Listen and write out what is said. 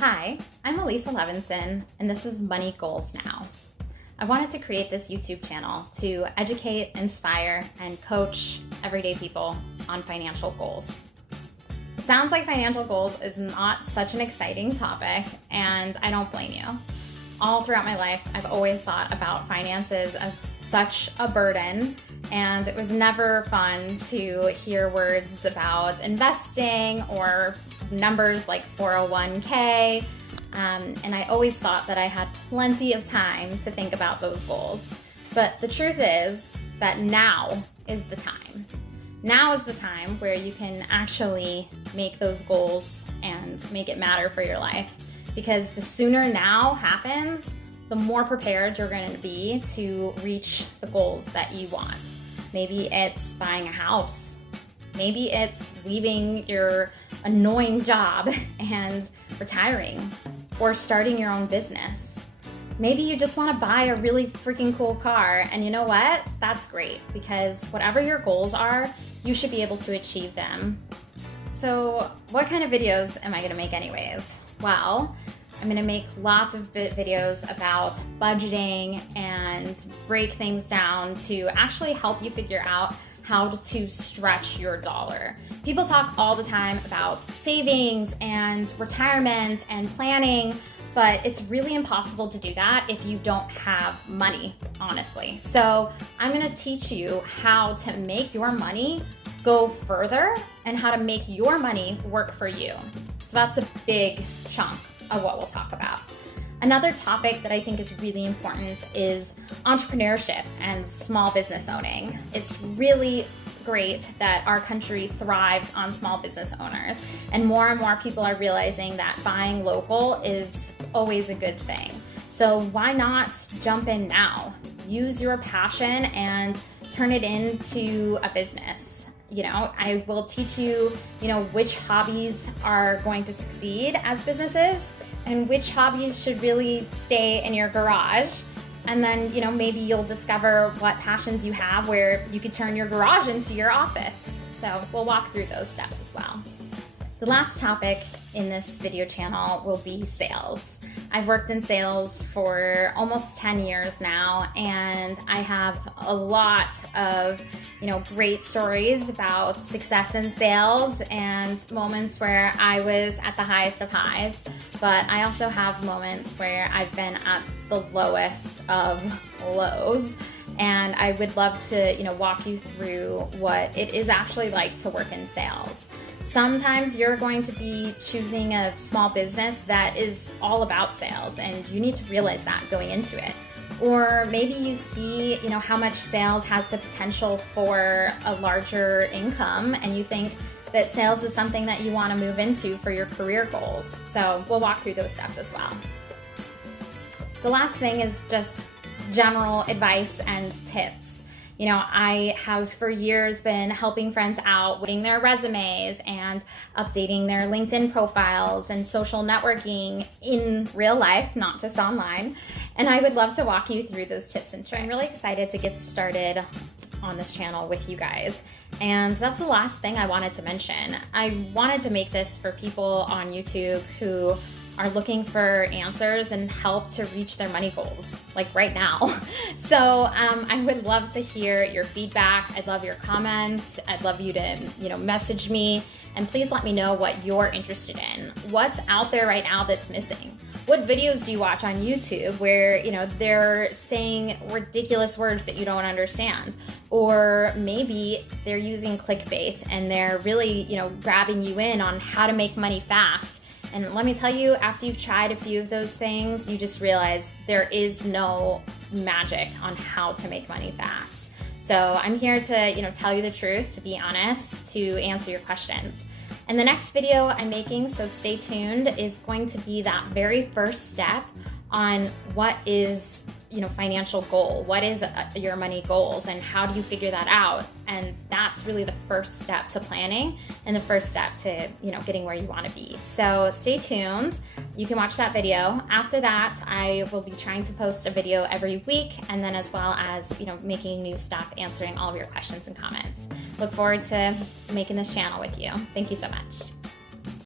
Hi, I'm Elisa Levinson, and this is Money Goals Now. I wanted to create this YouTube channel to educate, inspire, and coach everyday people on financial goals. It sounds like financial goals is not such an exciting topic, and I don't blame you. All throughout my life, I've always thought about finances as such a burden, and it was never fun to hear words about investing or numbers like 401k, and I always thought that I had plenty of time to think about those goals. But the truth is that now is the time. Now is the time where you can actually make those goals and make it matter for your life. Because the sooner now happens, the more prepared you're going to be to reach the goals that you want. Maybe it's buying a house. Maybe it's leaving your annoying job and retiring, or starting your own business. Maybe you just want to buy a really freaking cool car, and you know what? That's great, because whatever your goals are, you should be able to achieve them. So what kind of videos am I going to make anyways? Well, I'm going to make lots of videos about budgeting and break things down to actually help you figure out how to stretch your dollar. People talk all the time about savings and retirement and planning, but it's really impossible to do that if you don't have money, honestly. So I'm going to teach you how to make your money go further and how to make your money work for you. So that's a big chunk of what we'll talk about. Another topic that I think is really important is entrepreneurship and small business owning. It's really great that our country thrives on small business owners, and more people are realizing that buying local is always a good thing. So why not jump in now? Use your passion and turn it into a business. I will teach you, which hobbies are going to succeed as businesses and which hobbies should really stay in your garage. And then, maybe you'll discover what passions you have where you could turn your garage into your office. So we'll walk through those steps as well. The last topic in this video channel will be sales. I've worked in sales for almost 10 years now, and I have a lot of, great stories about success in sales and moments where I was at the highest of highs, but I also have moments where I've been at the lowest of lows. And I would love to, walk you through what it is actually like to work in sales. Sometimes you're going to be choosing a small business that is all about sales, and you need to realize that going into it. Or maybe you see, how much sales has the potential for a larger income, and you think that sales is something that you want to move into for your career goals. So we'll walk through those steps as well. The last thing is just general advice and tips. I have for years been helping friends out with their resumes and updating their LinkedIn profiles and social networking in real life, not just online. And I would love to walk you through those tips and tricks. I'm really excited to get started on this channel with you guys. And that's the last thing I wanted to mention. I wanted to make this for people on YouTube who are looking for answers and help to reach their money goals, like right now. So I would love to hear your feedback. I'd love your comments. I'd love you to, message me, and please let me know what you're interested in. What's out there right now that's missing? What videos do you watch on YouTube where, they're saying ridiculous words that you don't understand? Or maybe they're using clickbait and they're really, grabbing you in on how to make money fast. And let me tell you, after you've tried a few of those things, you just realize there is no magic on how to make money fast. So I'm here to, tell you the truth, to be honest, to answer your questions. And the next video I'm making, so stay tuned, is going to be that very first step on what is, financial goal. What is your money goals, and how do you figure that out? And that's really the first step to planning and the first step to, getting where you want to be. So stay tuned. You can watch that video. After that, I will be trying to post a video every week, and then as well as, making new stuff, answering all of your questions and comments. Look forward to making this channel with you. Thank you so much.